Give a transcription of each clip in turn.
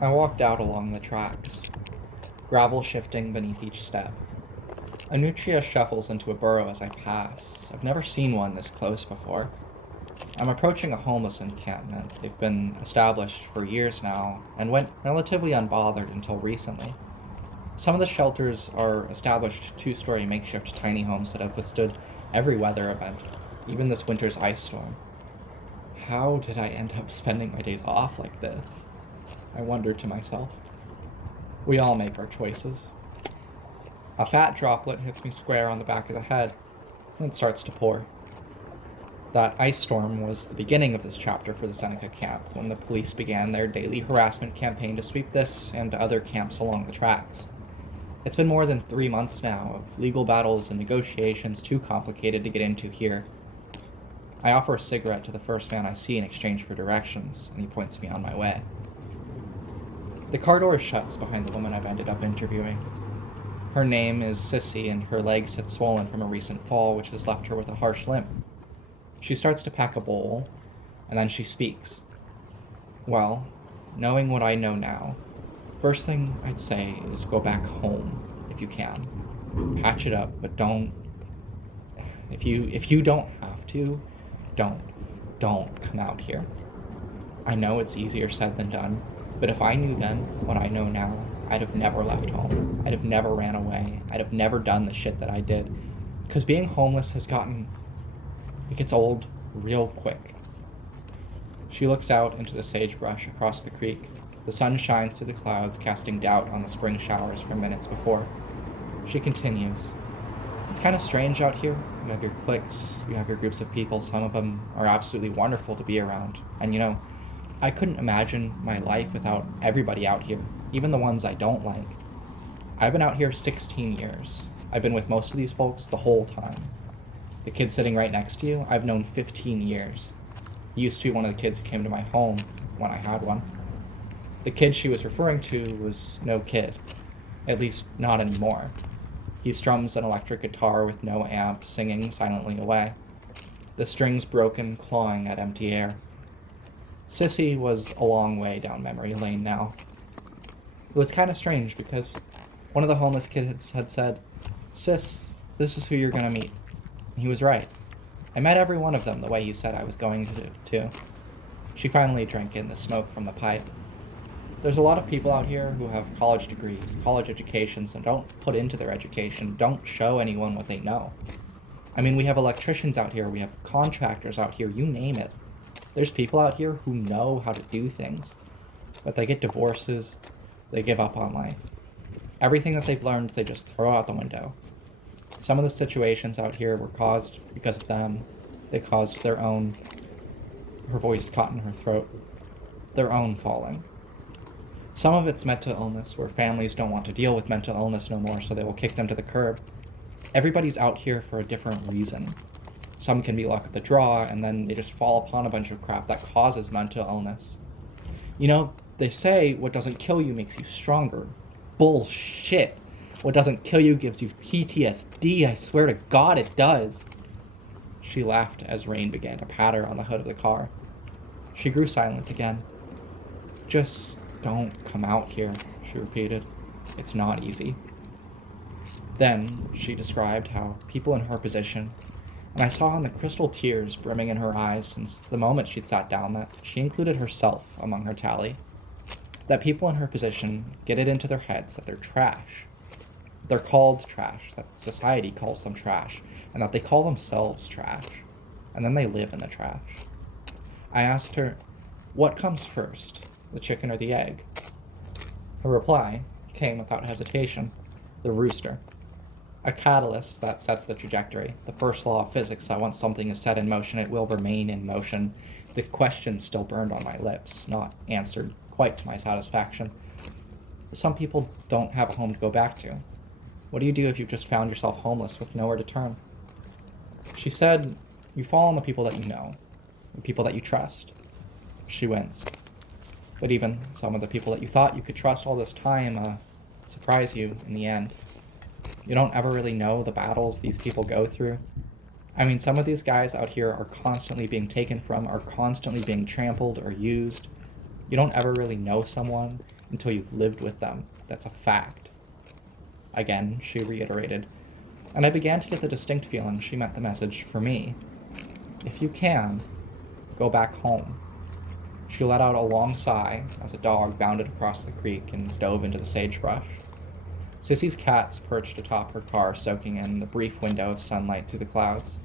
I walked out along the tracks, gravel shifting beneath each step. A nutria shuffles into a burrow as I pass. I've never seen one this close before. I'm approaching a homeless encampment. They've been established for years now and went relatively unbothered until recently. Some of the shelters are established two-story makeshift tiny homes that have withstood every weather event, even this winter's ice storm. How did I end up spending my days off like this? I wondered to myself. We all make our choices. A fat droplet hits me square on the back of the head, and it starts to pour. That ice storm was the beginning of this chapter for the Seneca camp, when the police began their daily harassment campaign to sweep this and other camps along the tracks. It's been more than 3 months now of legal battles and negotiations too complicated to get into here. I offer a cigarette to the first man I see in exchange for directions, and he points me on my way. The car door shuts behind the woman I've ended up interviewing. Her name is Sissy, and her legs had swollen from a recent fall, which has left her with a harsh limp. She starts to pack a bowl, and then she speaks. Well, knowing what I know now, first thing I'd say is go back home, if you can. Patch it up, but don't... If you don't have to, don't come out here. I know it's easier said than done, but if I knew then what I know now, I'd have never left home. I'd have never ran away. I'd have never done the shit that I did. Because being homeless has gotten... It gets old real quick. She looks out into the sagebrush across the creek. The sun shines through the clouds, casting doubt on the spring showers from minutes before. She continues. It's kind of strange out here. You have your cliques, you have your groups of people. Some of them are absolutely wonderful to be around. And I couldn't imagine my life without everybody out here, even the ones I don't like. I've been out here 16 years. I've been with most of these folks the whole time. The kid sitting right next to you, I've known 15 years. He used to be one of the kids who came to my home when I had one. The kid she was referring to was no kid. At least, not anymore. He strums an electric guitar with no amp, singing silently away. The strings broken, clawing at empty air. Sissy was a long way down memory lane now. It was kind of strange because one of the homeless kids had said, "Sis, this is who you're gonna meet." And he was right. I met every one of them the way he said I was going to do, too. She finally drank in the smoke from the pipe. There's a lot of people out here who have college degrees, college educations, and don't put into their education, don't show anyone what they know. I mean, we have electricians out here, we have contractors out here, you name it. There's people out here who know how to do things, but they get divorces, they give up on life. Everything that they've learned, they just throw out the window. Some of the situations out here were caused because of them. They caused their own, her voice caught in her throat, their own falling. Some of it's mental illness, where families don't want to deal with mental illness no more, so they will kick them to the curb. Everybody's out here for a different reason. Some can be luck of the draw, and then they just fall upon a bunch of crap that causes mental illness. They say what doesn't kill you makes you stronger. Bullshit. What doesn't kill you gives you PTSD. I swear to God it does. She laughed as rain began to patter on the hood of the car. She grew silent again. Just don't come out here, she repeated. It's not easy. Then she described how people in her position, and I saw in the crystal tears brimming in her eyes since the moment she'd sat down that she included herself among her tally, that people in her position get it into their heads that they're trash. They're called trash, that society calls them trash, and that they call themselves trash, and then they live in the trash. I asked her, what comes first, the chicken or the egg? Her reply came without hesitation, the rooster. A catalyst that sets the trajectory, the first law of physics that once something is set in motion, it will remain in motion. The question still burned on my lips, not answered quite to my satisfaction. Some people don't have a home to go back to. What do you do if you've just found yourself homeless with nowhere to turn? She said, you fall on the people that you know, the people that you trust. She wins. But even some of the people that you thought you could trust all this time surprise you in the end. You don't ever really know the battles these people go through. I mean, some of these guys out here are constantly being taken from, are constantly being trampled or used. You don't ever really know someone until you've lived with them. That's a fact. Again, she reiterated, and I began to get the distinct feeling she meant the message for me. If you can, go back home. She let out a long sigh as a dog bounded across the creek and dove into the sagebrush. Sissy's cats perched atop her car, soaking in the brief window of sunlight through the clouds.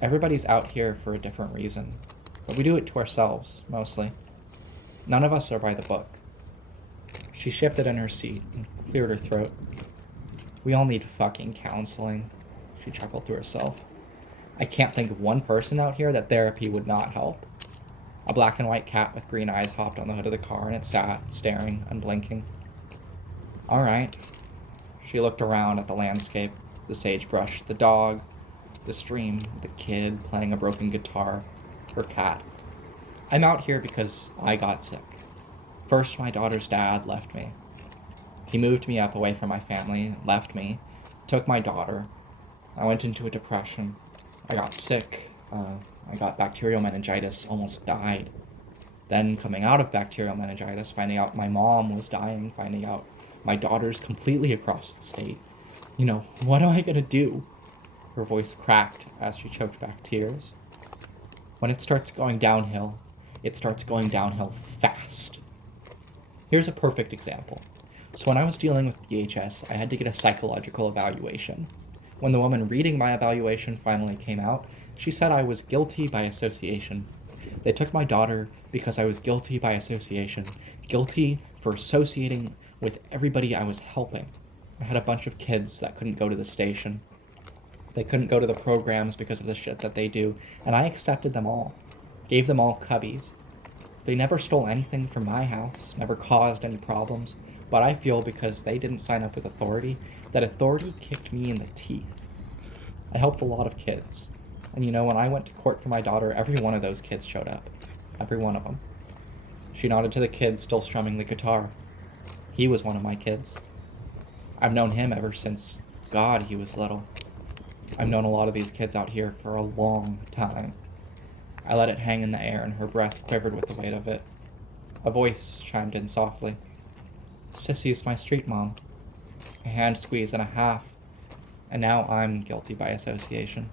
Everybody's out here for a different reason, but we do it to ourselves, mostly. None of us are by the book. She shifted in her seat and cleared her throat. We all need fucking counseling, she chuckled to herself. I can't think of one person out here that therapy would not help. A black and white cat with green eyes hopped on the hood of the car, and it sat, staring, unblinking. All right. She looked around at the landscape, the sagebrush, the dog, the stream, the kid playing a broken guitar, her cat. I'm out here because I got sick. First, my daughter's dad left me. He moved me up away from my family, left me, took my daughter. I went into a depression. I got sick. I got bacterial meningitis, almost died. Then, coming out of bacterial meningitis, finding out my mom was dying, finding out my daughter's completely across the state. What am I gonna do? Her voice cracked as she choked back tears. When it starts going downhill, it starts going downhill fast. Here's a perfect example. So when I was dealing with DHS, I had to get a psychological evaluation. When the woman reading my evaluation finally came out, she said I was guilty by association. They took my daughter because I was guilty by association, guilty for associating with everybody I was helping. I had a bunch of kids that couldn't go to the station. They couldn't go to the programs because of the shit that they do, and I accepted them all, gave them all cubbies. They never stole anything from my house, never caused any problems, but I feel because they didn't sign up with authority, that authority kicked me in the teeth. I helped a lot of kids, and when I went to court for my daughter, every one of those kids showed up. Every one of them. She nodded to the kid still strumming the guitar. He was one of my kids. I've known him ever since, God, he was little. I've known a lot of these kids out here for a long time. I let it hang in the air, and her breath quivered with the weight of it. A voice chimed in softly. Sissy's my street mom. A hand squeeze and a half, and now I'm guilty by association.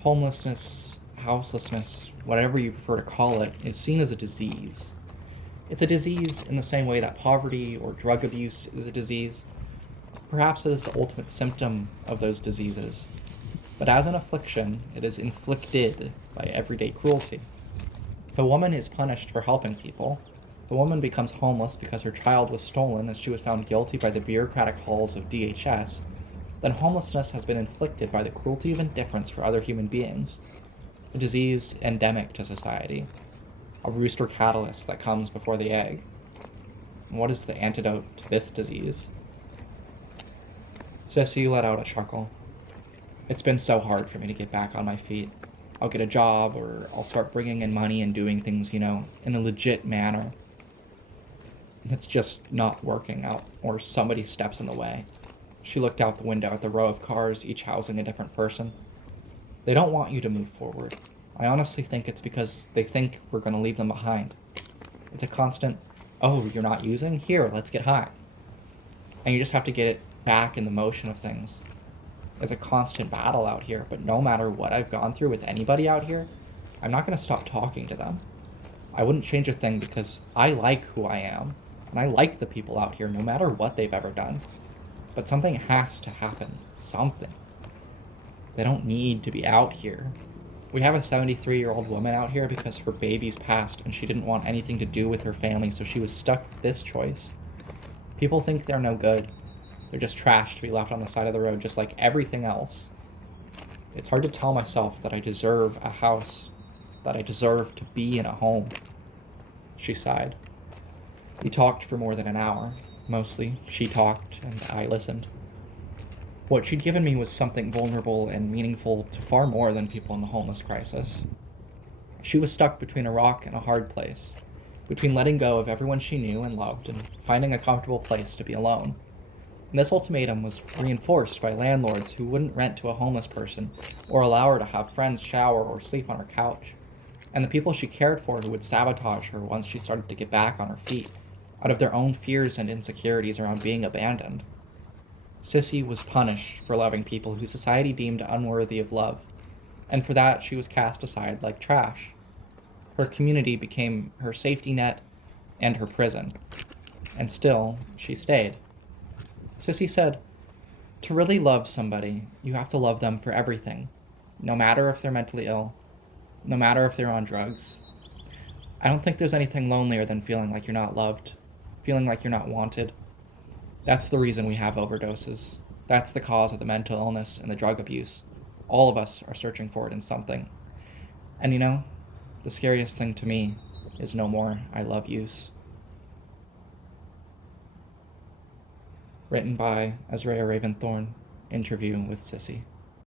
Homelessness, houselessness, whatever you prefer to call it, is seen as a disease. It's a disease in the same way that poverty or drug abuse is a disease. Perhaps it is the ultimate symptom of those diseases. But as an affliction, it is inflicted by everyday cruelty. If a woman is punished for helping people, if a woman becomes homeless because her child was stolen as she was found guilty by the bureaucratic halls of DHS, then homelessness has been inflicted by the cruelty of indifference for other human beings, a disease endemic to society, a rooster catalyst that comes before the egg. And what is the antidote to this disease? Sissy let out a chuckle. It's been so hard for me to get back on my feet. I'll get a job, or I'll start bringing in money and doing things, in a legit manner. And it's just not working out, or somebody steps in the way. She looked out the window at the row of cars, each housing a different person. They don't want you to move forward. I honestly think it's because they think we're going to leave them behind. It's a constant, oh, you're not using? Here, let's get high. And you just have to get it back in the motion of things. It's a constant battle out here, but no matter what I've gone through with anybody out here, I'm not going to stop talking to them. I wouldn't change a thing because I like who I am, and I like the people out here no matter what they've ever done. But something has to happen. Something. They don't need to be out here. We have a 73-year-old woman out here because her baby's passed and she didn't want anything to do with her family, so she was stuck with this choice. People think they're no good. They're just trash to be left on the side of the road just like everything else. It's hard to tell myself that I deserve a house, that I deserve to be in a home. She sighed. We talked for more than an hour. Mostly, she talked and I listened. What she'd given me was something vulnerable and meaningful to far more than people in the homeless crisis. She was stuck between a rock and a hard place, between letting go of everyone she knew and loved and finding a comfortable place to be alone. And this ultimatum was reinforced by landlords who wouldn't rent to a homeless person or allow her to have friends shower or sleep on her couch, and the people she cared for who would sabotage her once she started to get back on her feet, out of their own fears and insecurities around being abandoned. Sissy was punished for loving people who society deemed unworthy of love, and for that she was cast aside like trash. Her community became her safety net and her prison, and still she stayed. Sissy said, "To really love somebody, you have to love them for everything, no matter if they're mentally ill, no matter if they're on drugs. I don't think there's anything lonelier than feeling like you're not loved, feeling like you're not wanted. That's the reason we have overdoses. That's the cause of the mental illness and the drug abuse. All of us are searching for it in something. And the scariest thing to me is no more I love yous." Written by Azrea Raventhorn. Interview with Sissy.